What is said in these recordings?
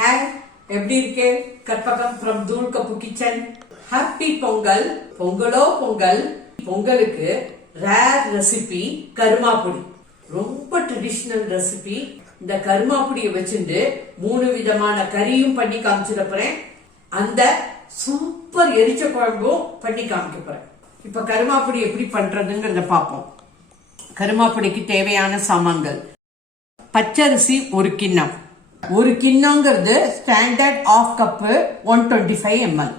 Hi எப்படி இருக்கே? Karpagam from Thool cup kitchen happy Pongal. பொங்கலோ பொங்கல்? பொங்கலுக்கு ரேர் ரெசிபி கருமா பொடி ரொம்ப ட்ரெடிஷ்னல் ரெசிபி இந்த கருமா பொடியை வச்சுட்டு மூணு விதமான கறியும் பண்ணி காமிச்சிட போறேன். அந்த சூப்பர் எரிச்ச குழம்பும் பண்ணி காமிக்க போறேன். இப்ப கருமா பொடி எப்படி பண்றதுங்கிறத பார்ப்போம். கருமா பொடிக்கு தேவையான சாமான்கள். பச்சரிசி ஒரு கிண்ணம். ஒரு கிண்ணங்கிறது standard of cup one twenty five ML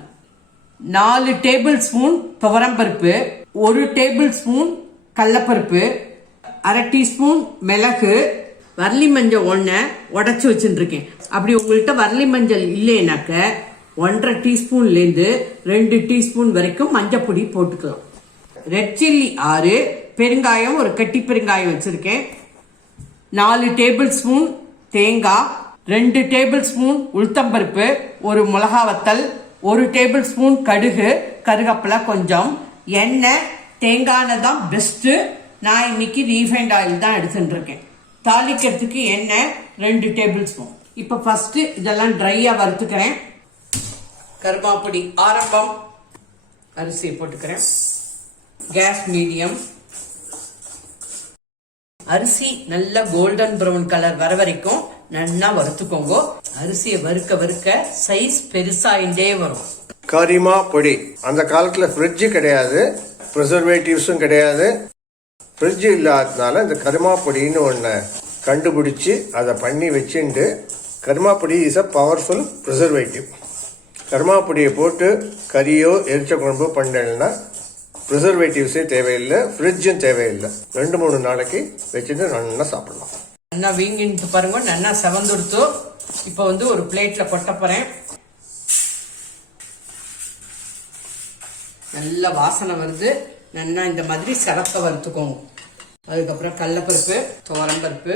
நாலு டேபிள் ஸ்பூன் துவரம்பருப்பு ஒரு டேபிள் ஸ்பூன் கடலப்பருப்பு அரை டீஸ்பூன் மிளகு வரலி மஞ்சள் ஒன்றை உடச்சி வச்சுருக்கேன். அப்படி உங்கள்கிட்ட வரலி மஞ்சள் இல்லைனாக்க ஒன்றரை டீஸ்பூன்லேருந்து ரெண்டு டீஸ்பூன் வரைக்கும் மஞ்சள் பொடி போட்டுக்கலாம். ரெட் சில்லி ஆறு பெருங்காயம் ஒரு கட்டி பெருங்காயம் வச்சுருக்கேன். நாலு டேபிள் ஸ்பூன் தேங்காய் ரெண்டு டேபிள் ஸ்பூன் உளுத்தம்பருப்பு ஒரு மிளகா வத்தல் ஒரு டேபிள் ஸ்பூன் கடுகு கருகப்பிலை கொஞ்சம் எண்ணெய் தேங்காய் எண்ணெய் தான் பெஸ்ட்டு நான் இன்னைக்கு ரீஃபைண்ட் ஆயில் தான் எடுத்துட்டு இருக்கேன் தாளிக்கிறதுக்கு எண்ணெய் ரெண்டு டேபிள் ஸ்பூன். இப்போ ஃபஸ்ட்டு இதெல்லாம் ட்ரையாக வறுத்துக்கிறேன். கருமாப்பொடி ஆரம்பம். அரிசியை போட்டுக்கிறேன். கேஸ் மீடியம் அரிசி நல்லா கோல்டன் ப்ரௌன் கலர் வர வரைக்கும் நல்லா வறுத்துக்கோங்க. அரிசியை வறுக்க வறுக்க சைஸ் பெருசாயிட்டே வரும். கரிமா பொடி. அந்த காலத்துல ஃப்ரிட்ஜ் கிடையாது. ப்ரிசர்வேட்டிவ்ஸும் கிடையாது. ஃப்ரிட்ஜ் இல்லாததுனால இந்த கரிமா பொடின்னு ஒன்று கண்டுபிடிச்சி அதை பண்ணி வச்சுண்டு கருமா பொடி இஸ் அ பவர்ஃபுல் ப்ரிசர்வேட்டிவ் கருமா பொடியை போட்டு கறியோ எரிச்ச குழம்போ பண்ணலைன்னா ப்ரிசர்வேட்டிவ்ஸே தேவையில்லை ஃப்ரிட்ஜும் தேவையில்லை. ரெண்டு மூணு நாளைக்கு வச்சுட்டு நல்லா சாப்பிடலாம். நல்லா வீங்கிட்டு பாருங்க நல்லா செவந்துடுத்து இப்போ வந்து ஒரு பிளேட்ல கொட்ட நல்ல வாசனை வருது. நல்லா இந்த மாதிரி சிறப்ப வறுத்துக்கோங்க. அதுக்கப்புறம் கடலப்பருப்பு துவரம்பருப்பு.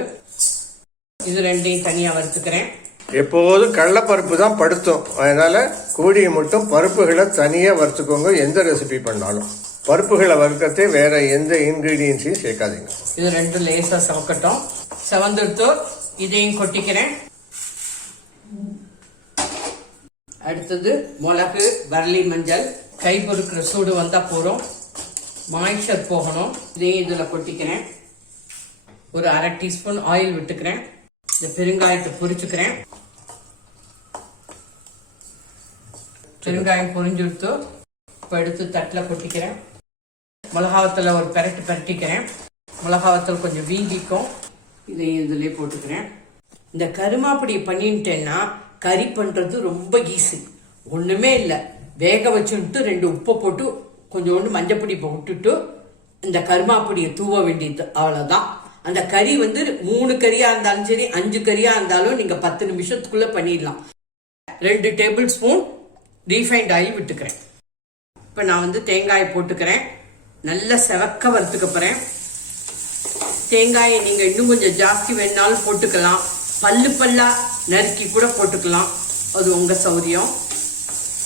இது ரெண்டையும் தனியா வறுத்துக்கிறேன். எப்போதும் கடலப்பருப்பு தான் படுத்தும். அதனால கூடிய மட்டும் பருப்புகளை தனியாக வறுத்துக்கோங்க எந்த ரெசிபி பண்ணாலும். பருப்புகளை வறுக்கிறதே வேற எந்த இன்கிரீடியன்ஸையும் சேர்க்காதீங்க. இது ரெண்டும் லேசா சவக்கட்டும். செவந்துடுத்து இதையும் கொட்டிக்கிறேன். அடுத்தது மிளகு வரலி மஞ்சள் கை பொறுக்கிற சூடு வந்தா போறோம். மாய்ச்சர் போகணும். இதையும் இதுல கொட்டிக்கிறேன். ஒரு அரை டீஸ்பூன் ஆயில் விட்டுக்கிறேன். இந்த பெருங்காயத்தை பொரிச்சுக்கிறேன். பெருங்காயம் பொரிஞ்சுடுத்து இப்போ எடுத்து தட்டில் கொட்டிக்கிறேன். மிளகாவத்தில் ஒரு பெரட்டு பெரட்டிக்கிறேன். மிளகாவத்தில் கொஞ்சம் வீங்கிக்கும். இதையும் இதிலே போட்டுக்கிறேன். இந்த கருமாப்பொடியை பண்ணிட்டேன்னா கறி பண்ணுறது ரொம்ப ஈஸி ஒன்றுமே இல்லை. வேக வச்சுட்டு ரெண்டு உப்பை போட்டு கொஞ்சோண்டு மஞ்சப்பொடி போட்டுட்டு இந்த கருமாப்பொடியை தூவ வேண்டியது அவ்வளோதான் அந்த கறி வந்து மூணு கறியாக இருந்தாலும் சரி அஞ்சு கறியாக இருந்தாலும் நீங்கள் பத்து நிமிஷத்துக்குள்ளே பண்ணிடலாம். ரெண்டு டேபிள் ஸ்பூன் ரீஃபைண்ட் ஆயில் விட்டுக்கிறேன். இப்போ நான் வந்து தேங்காயை போட்டுக்கிறேன். நல்லா செவக்க வறுத்துக்க போகிறேன் தேங்காயை நீங்கள் இன்னும் கொஞ்சம் ஜாஸ்தி வேணாலும் போட்டுக்கலாம். பல்லு பல்லா நறுக்கி கூட போட்டுக்கலாம். அது உங்கள் சௌரியம்.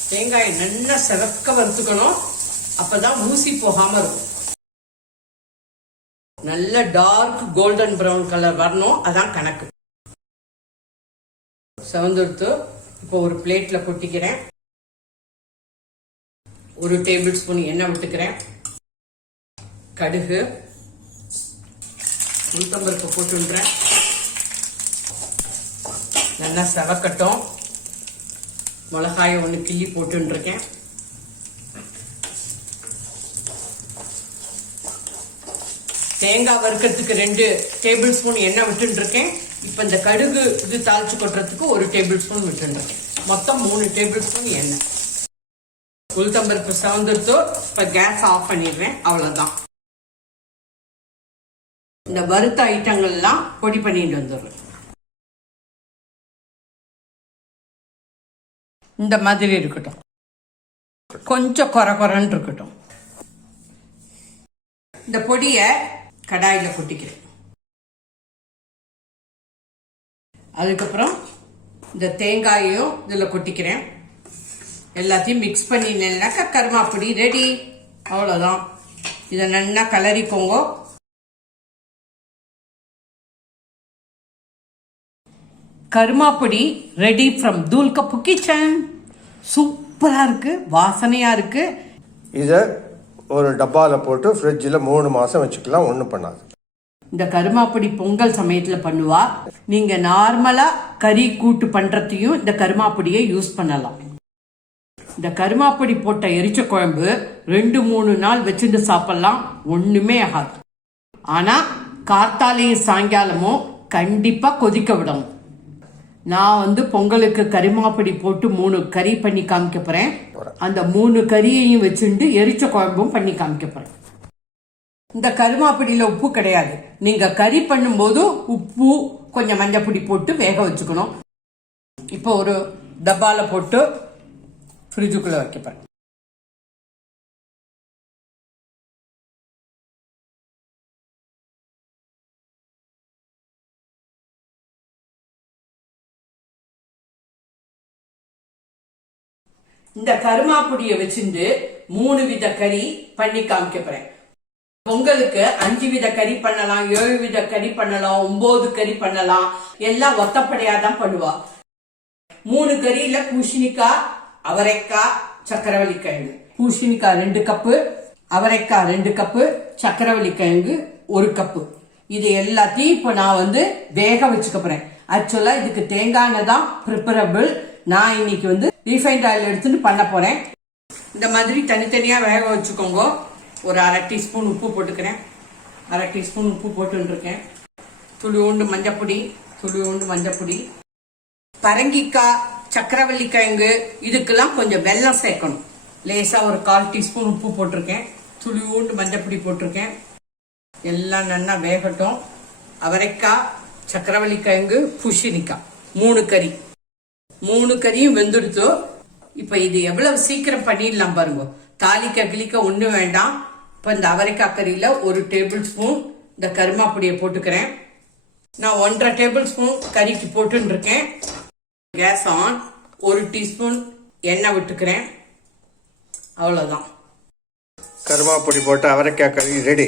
தேங்காயை நல்லா சிறக்க வறுத்துக்கணும். அப்பதான் ஊசி போகாமல் இருக்கும். நல்ல டார்க் கோல்டன் ப்ரௌன் கலர் வரணும். அதான் கணக்கு. செவந்தெடுத்து இப்போ ஒரு பிளேட்ல கொட்டிக்கிறேன். ஒரு டேபிள் ஸ்பூன் எண்ணெய் விட்டுக்கிறேன் கடுகு. உளுத்தம்பருப்பு போட்டுன்றேன். நல்லா செவக்கட்டும். மிளகாயை ஒன்று கிள்ளி போட்டுருக்கேன் தேங்காய் வறுக்கிறதுக்கு ரெண்டு டேபிள் ஸ்பூன் எண்ணெய் விட்டுருக்கேன் இப்போ இந்த கடுகு இது தாளிச்சு கொட்டுறதுக்கு ஒரு டேபிள் ஸ்பூன் விட்டுருக்கேன் மொத்தம் மூணு டேபிள் ஸ்பூன் எண்ணெய். உளுத்தம்பருப்பு சவந்துருத்தோ இப்போ கேஸ் ஆஃப் பண்ணிடுறேன். அவ்வளோதான் இந்த வறுத்த ஐட்டங்கள்லாம் பொடி பண்ணிட்டு வந்துடுறேன். இந்த மாதிரி இருக்கட்டும். கொஞ்சம் கொர கொரன்னு இருக்கட்டும். இந்த பொடியை கடாயில் கொட்டிக்கிறேன். அதுக்கப்புறம் இந்த தேங்காயையும் இதில் கொட்டிக்கிறேன். எல்லாத்தையும் மிக்ஸ் பண்ணினேன்னாக்கா கருமாப்பொடி ரெடி அவ்வளோதான் இதை நல்லா கலரிக்கோங்க. கருமாப்பொடி ready from Thool cup kitchen சூப்பரா இருக்கு வாசனையா இருக்கு. இதை ஒரு டப்பாவில் போட்டு ஃப்ரிட்ஜில் மூணு மாதம் வச்சுக்கலாம் ஒன்றும் பண்ணாது. இந்த கருமாப்பொடி பொங்கல் சமயத்துல பண்ணுவா. நீங்க நார்மலா கறி கூட்டு பண்றதையும் இந்த கருமாப்பொடியை யூஸ் பண்ணலாம். இந்த கருமாப்பொடி போட்ட எரிச்ச குழம்பு ரெண்டு மூணு நாள் வச்சுட்டு சாப்பிடலாம். ஒண்ணுமே ஆகாது. ஆனா கார்த்தாலையும் சாயங்காலமும் கண்டிப்பா கொதிக்க விடணும். நான் வந்து பொங்கலுக்கு கரிமாப்பொடி போட்டு மூணு கறி பண்ணி காமிக்க போறேன். அந்த மூணு கறியையும் வச்சுட்டு எரிச்ச குழம்பும் பண்ணி காமிக்க போறேன். இந்த கருமாப்பிடியில உப்பு கிடையாது. நீங்க கறி பண்ணும்போது உப்பு கொஞ்சம் மஞ்சப்பொடி போட்டு வேக வச்சுக்கணும். இப்போ ஒரு டப்பால போட்டு ஃப்ரிட்ஜுக்குள்ள வைக்கப்பேன் இந்த கருமா பொடியை வச்சுட்டு மூணு வித கறி பண்ணி காமிக்க போறேன். பொங்கலுக்கு அஞ்சு வித கறி பண்ணலாம் ஏழு வித கறி பண்ணலாம் ஒன்பது கறி பண்ணலாம். எல்லாம் ஒத்தப்படையா தான் பண்ணுவா. மூணு கறியில பூசணிக்காய் அவரைக்காய் சக்கரவள்ளி கிழங்கு பூசணிக்காய் ரெண்டு கப்பு அவரைக்காய் ரெண்டு கப்பு சக்கரவள்ளி கிழங்கு ஒரு கப்பு. இது எல்லாத்தையும் இப்போ நான் வந்து வேக வச்சுக்க போறேன். ஆக்சுவலா இதுக்கு தேங்காய் எண்ணெய் தான் ப்ரிப்பரபிள் நான் இன்னைக்கு வந்து ரீஃபைண்ட் ஆயில் எடுத்துட்டு பண்ண போறேன். இந்த மாதிரி தனித்தனியா வேக வச்சுக்கோங்க. ஒரு அரை டீஸ்பூன் உப்பு போட்டுக்கிறேன். அரை டீஸ்பூன் உப்பு போட்டுருக்கேன். துளி உண்டு மஞ்சப்பொடி துளி உண்டு மஞ்சப்பொடி பரங்கிக்காய் சக்கரவள்ளி கிழங்கு இதுக்கெல்லாம் கொஞ்சம் வெல்லம் சேர்க்கணும். லேசா ஒரு கால் டீஸ்பூன் உப்பு போட்டிருக்கேன். துளி ஊண்டு மஞ்சப்பொடி போட்டிருக்கேன். எல்லாம் நல்லா வேகட்டும். அவரைக்காய் சக்கரவள்ளி கிழங்கு பூசணிக்காய். மூணு கறி. மூணு கறியும் வெந்துடுத்து இப்ப இது எவ்வளவு சீக்கிரம் பண்ணிடலாம் பாருங்க. தாளிக்க கிளிக்க ஒண்ணு வேண்டாம். இப்ப இந்த அவரைக்காய் கறியில ஒரு டேபிள் ஸ்பூன் இந்த கருமாப்பொடியை போட்டுக்கிறேன். நான் ஒன்றரை டேபிள் ஸ்பூன் கறிக்கு போட்டுன்னு இருக்கேன் கேஸ் ஆன் ஒரு டீஸ்பூன் எண்ணெய் விட்டுக்கிறேன். அவ்வளவுதான். கருமாப்பொடி போட்டு அவரைக்காய் கறி ரெடி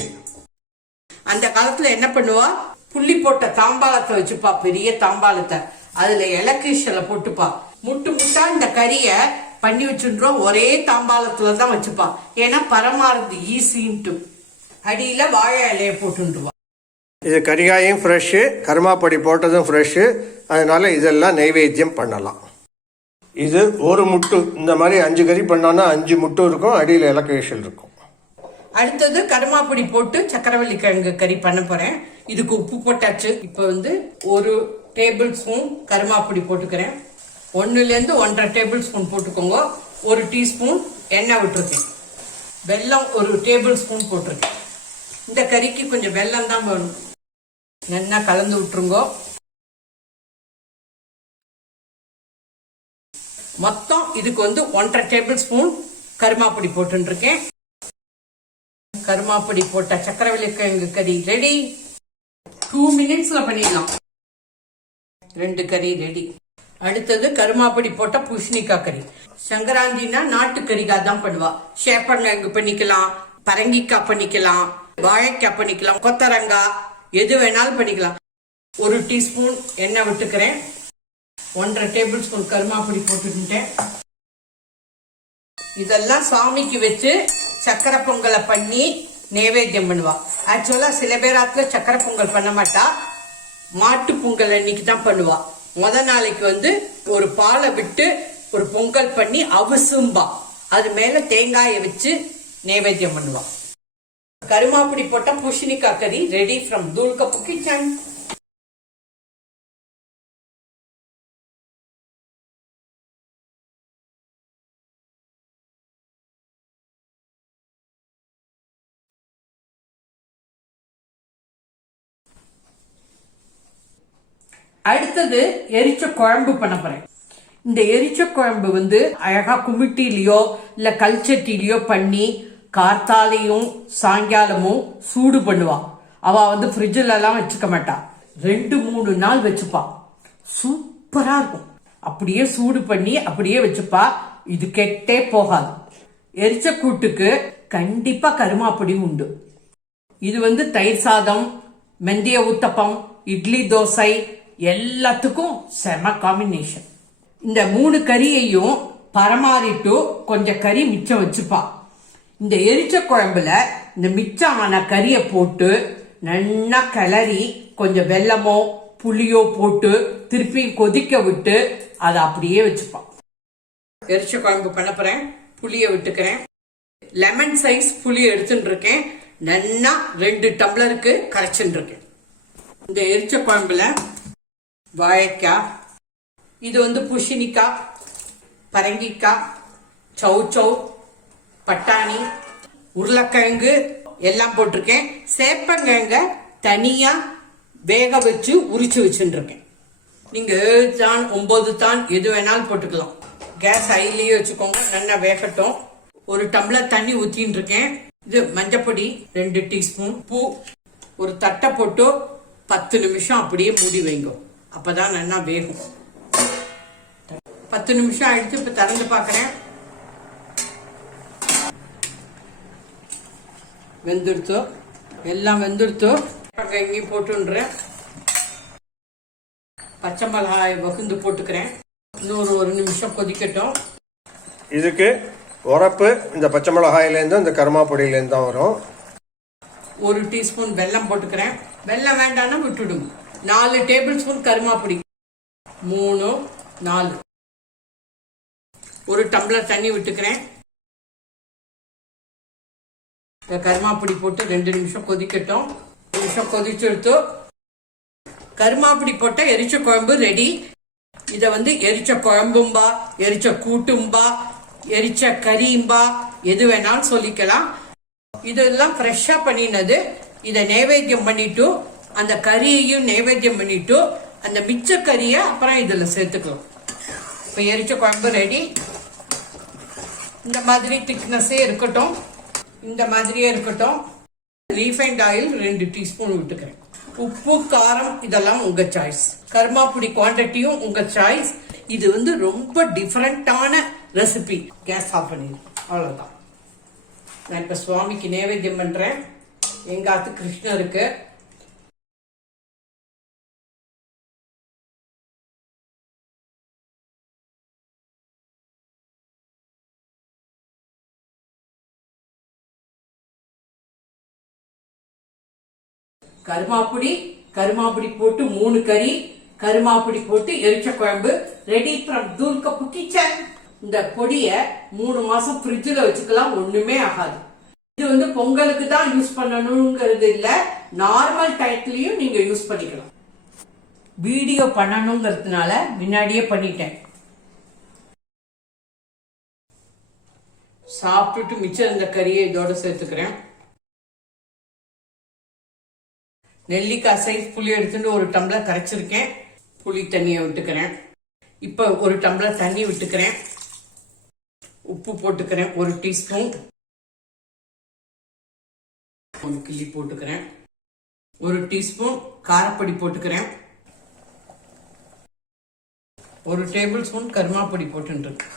அந்த காலத்துல என்ன பண்ணுவா? புள்ளி போட்ட தாம்பாளத்தை வச்சுப்பா பெரிய தாம்பாளத்தை. அதுல இலக்கீஷல போட்டுப்பா. முட்டு முட்டா இந்த கறிய பண்ணி வச்சுன்றோம் ஒரே தாம்பாளத்துல தான் வச்சுப்பா. ஏன்னா பரமாறுது ஈஸின்ட்டு. அடியில வாழை இலைய போட்டுருவா இது கறிகாயும் ஃப்ரெஷ்ஷு கருமாப்பொடி போட்டதும் ஃப்ரெஷ்ஷு அதனால இதெல்லாம் நைவேத்தியம் பண்ணலாம். இது ஒரு முட்டு இந்த மாதிரி அஞ்சு கறி பண்ணோன்னா அஞ்சு முட்டு இருக்கும் அடியில் இலக்கேஷல் இருக்கும். அடுத்தது கருமாப்பொடி போட்டு சக்கரவள்ளி கிழங்கு கறி பண்ண போறேன். இதுக்கு உப்பு போட்டாச்சு. இப்போ வந்து ஒரு டேபிள் ஸ்பூன் கருமாப்பொடி போட்டுக்கிறேன். ஒன்றுலேருந்து ஒன்றரை டேபிள் ஸ்பூன் போட்டுக்கோங்க. ஒரு டீஸ்பூன் எண்ணெய் விட்டுருக்கேன். வெல்லம் ஒரு டேபிள் ஸ்பூன் போட்டிருக்கேன். இந்த கறிக்கு கொஞ்சம் வெல்லம் தான் வேணும். நல்லா கலந்து விட்டுருங்க. மொத்தம் இதுக்கு வந்து ஒன்றரை டேபிள் ஸ்பூன் கருமாப்பொடி போட்டுருக்கேன். கருமாப்பொடி போட்ட சக்கரவள்ளி கிழங்கு கறி ரெடி டூ மினிட்ஸில் பண்ணிடலாம். ரெண்டு கறி ரெடி. அடுத்தது கருமாப்பொடி போட்ட பூசணிக்காய் கறி. சங்கராந்தினா நாட்டு கறிக்காய் தான் பண்ணுவா. சேப்பங்கிழங்கு பண்ணிக்கலாம் பரங்கிக்காய் பண்ணிக்கலாம் வாழைக்காய் பண்ணிக்கலாம் கொத்தரங்காய் எது வேணாலும் பண்ணிக்கலாம். ஒரு டீஸ்பூன் எண்ணெய் விட்டுக்கிறேன். ஒன்றரை டேபிள் ஸ்பூன் கருமாப்பொடி போட்டுக்கிட்டேன். இதெல்லாம் சாமிக்கு வச்சு சக்கரை பொங்கலை பண்ணி நைவேத்தியம் பண்ணுவா. ஆக்சுவலா சில பேராத்துல சக்கரை பொங்கல் பண்ண மாட்டா. மாட்டு பொங்கல் அன்னைக்கு தான் பண்ணுவா. முத நாளைக்கு வந்து ஒரு பாலை விட்டு ஒரு பொங்கல் பண்ணி அவசும்பா. அது மேல தேங்காயை வச்சு நைவேத்தியம் பண்ணுவா. கருமாப்பிடி போட்ட பூசணிக்காய் கறி ரெடி ஃப்ரம் தூள்கப்பு கிச்சன் அடுத்தது எரிச்ச குழம்பு பண்ண போறேன். இந்த எரிச்ச குழம்பு வந்து அழகா குமிட்டிலேயோ இல்ல கல்ச்சட்டிலேயோ பண்ணி கார்த்தாலையும் சாயங்காலமும் சூடு பண்ணுவா. அவ வந்து ஃப்ரிட்ஜில் எல்லாம் வச்சுக்க மாட்டா. ரெண்டு மூணு நாள் வச்சுப்பா. சூப்பரா இருக்கும். அப்படியே சூடு பண்ணி அப்படியே வச்சுப்பா. இது கெட்டே போகாது. எரிச்ச கூட்டுக்கு கண்டிப்பா கருமாப்பொடி உண்டு. இது வந்து தயிர் சாதம் மெந்திய ஊத்தப்பம் இட்லி தோசை எல்லாத்துக்கும் செம காம்பினேஷன் இந்த மூணு கறியையும் பரமாறிட்டு கொஞ்சம் கறி மிச்சம் வச்சுப்பா. இந்த எரிச்ச குழம்புல இந்த மிச்சம் ஆன கறியை போட்டு நல்லா கிளறி கொஞ்சம் வெல்லமோ புளியோ போட்டு திருப்பி கொதிக்க விட்டு அதை அப்படியே வச்சுப்பான் எரிச்ச குழம்பு பண்ண போறேன் புளிய விட்டுக்கிறேன். லெமன் சைஸ் புளி எடுத்துட்டு இருக்கேன். நல்லா ரெண்டு டம்ளருக்கு கரைச்சுட்டு இருக்கேன். இந்த எரிச்ச குழம்புல வாழைக்காய் இது வந்து புஷினிக்காய் பரங்கிக்காய் சௌ சௌ பட்டாணி உருளைக்கிழங்கு எல்லாம் போட்டிருக்கேன். சேப்பங்கிழங்க தனியாக வேக வச்சு உரிச்சு வச்சுட்டு நீங்கள் ஏழு தான் ஒம்பது தான் எது வேணாலும் போட்டுக்கலாம். கேஸ் ஹைலயே வச்சுக்கோங்க நல்லா வேகட்டும். ஒரு டம்ளர் தண்ணி ஊற்றின்னு இருக்கேன் இது மஞ்சப்பொடி ரெண்டு டீஸ்பூன் பூ. ஒரு தட்டை போட்டு பத்து நிமிஷம் அப்படியே மூடி வைங்க. அப்பதான் நல்லா வேகும். பத்து நிமிஷம் ஆயிடுச்சு இப்ப திறந்து பார்க்கறேன். வெந்துடுத்து. எல்லாம் வெந்துடுத்து. பக்கம் எங்கேயும் போட்டுன்றேன். பச்சை மிளகாய் வகுந்து போட்டுக்கிறேன். இன்னொரு ஒரு நிமிஷம் கொதிக்கட்டும். இதுக்கு உரப்பு இந்த பச்சை மிளகாயிலேருந்து இந்த கருமா பொடியிலேருந்து தான் வரும். ஒரு டீஸ்பூன் வெல்லம் போட்டுக்கிறேன். வெல்லம் வேண்டாம்னா விட்டுடுங்க. நாலு டேபிள் ஸ்பூன் கருமாப்பொடி மூணு நாலு. ஒரு டம்ளர் தண்ணி விட்டுக்கிறேன். இந்த கருமாப்பொடி போட்டு ரெண்டு நிமிஷம் கொதிக்கட்டும். நிமிஷம் கொதிச்சு எடுத்து கருமாப்பொடி போட்ட எரிச்ச குழம்பு ரெடி இத வந்து எரிச்ச குழம்பும்பா எரிச்ச கூட்டும்பா எரிச்ச கறியும்பா எது வேணாலும் சொல்லிக்கலாம். இதெல்லாம் ஃப்ரெஷ்ஷாக பண்ணினது. இதை நைவேத்தியம் பண்ணிட்டு அந்த கறியையும் நைவேத்தியம் பண்ணிட்டு அந்த மிச்ச கறியை அப்புறம் இதில் சேர்த்துக்கலாம். இப்போ எரிச்ச குழம்பு ரெடி இந்த மாதிரி திக்னஸ்ஸே இருக்கட்டும். இந்த மாதிரியே இருக்கட்டும். ரீஃபைண்ட் ஆயில் ரெண்டு டீஸ்பூன் விட்டுக்கிறேன். உப்பு காரம் இதெல்லாம் உங்க சாய்ஸ் கருமாப்புடி குவான்டிட்டியும் உங்க சாய்ஸ் இது வந்து ரொம்ப டிஃப்ரெண்ட்டான ரெசிபி கேஸ் ஆஃப் பண்ணிடு. அவ்வளோதான் நான் இப்போ சுவாமிக்கு நைவேத்தியம் பண்ணுறேன் எங்காத்து கிருஷ்ணருக்கு. கருமாப்புடி கருமாப்புடி போட்டு மூணு கறி கருமாப்புடி போட்டு எரிச்ச குழம்பு ரெடி ஃப்ரம் தூள் கிச்சன் இந்த பொடிய மூணு மாசம் ஃப்ரிட்ஜில் வச்சுக்கலாம் ஒண்ணுமே ஆகாது. இது வந்து பொங்கலுக்கு தான் யூஸ் பண்ணணுங்கிறது இல்ல நார்மல் டயத்துலயும் நீங்க யூஸ் பண்ணிக்கலாம். வீடியோ பண்ணணுங்கிறதுனால முன்னாடியே பண்ணிட்டேன். சாப்பிட்டுட்டு மிச்சம் இந்த கறியை இதோட சேர்த்துக்கிறேன். நெல்லிக்காய் சைஸ் புளி எடுத்துட்டு ஒரு டம்ளர் கரைச்சிருக்கேன். புளி தண்ணியை விட்டுக்கிறேன். இப்போ ஒரு டம்ளர் தண்ணி விட்டுக்கிறேன். உப்பு போட்டுக்கிறேன். ஒரு டீஸ்பூன் ஒரு கிள்ளி போட்டுக்கிறேன். ஒரு டீஸ்பூன் காரப்பொடி போட்டுக்கிறேன். ஒரு டேபிள் ஸ்பூன் கருமாப்பொடி போட்டுருக்கு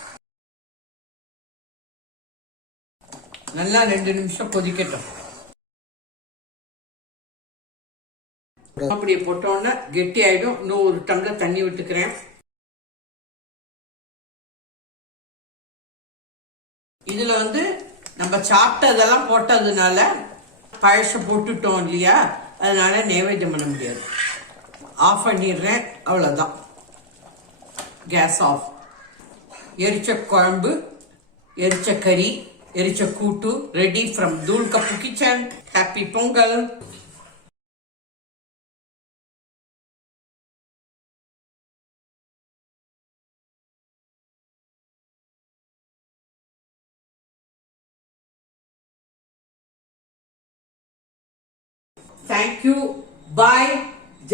நல்லா ரெண்டு நிமிஷம் கொதிக்கட்டும். அப்படியே போட்டோன்னா கெட்டி ஆயிடும். இன்னும் ஒரு டம்ளர் தண்ணி விட்டுக்கிறேன். இதுல வந்து நம்ம சாப்பிட்டதெல்லாம் போட்டதுனால பழச போட்டுட்டோம் இல்லையா? அதனால நைவேத்தியம் பண்ண முடியாது. ஆஃப் பண்ணிடுறேன். அவ்வளவுதான். கேஸ் ஆஃப் எரிச்ச குழம்பு எரிச்ச கறி எரிச்ச கூட்டு ready from Thool cup kitchen happy Pongal.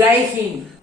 Jai Hind.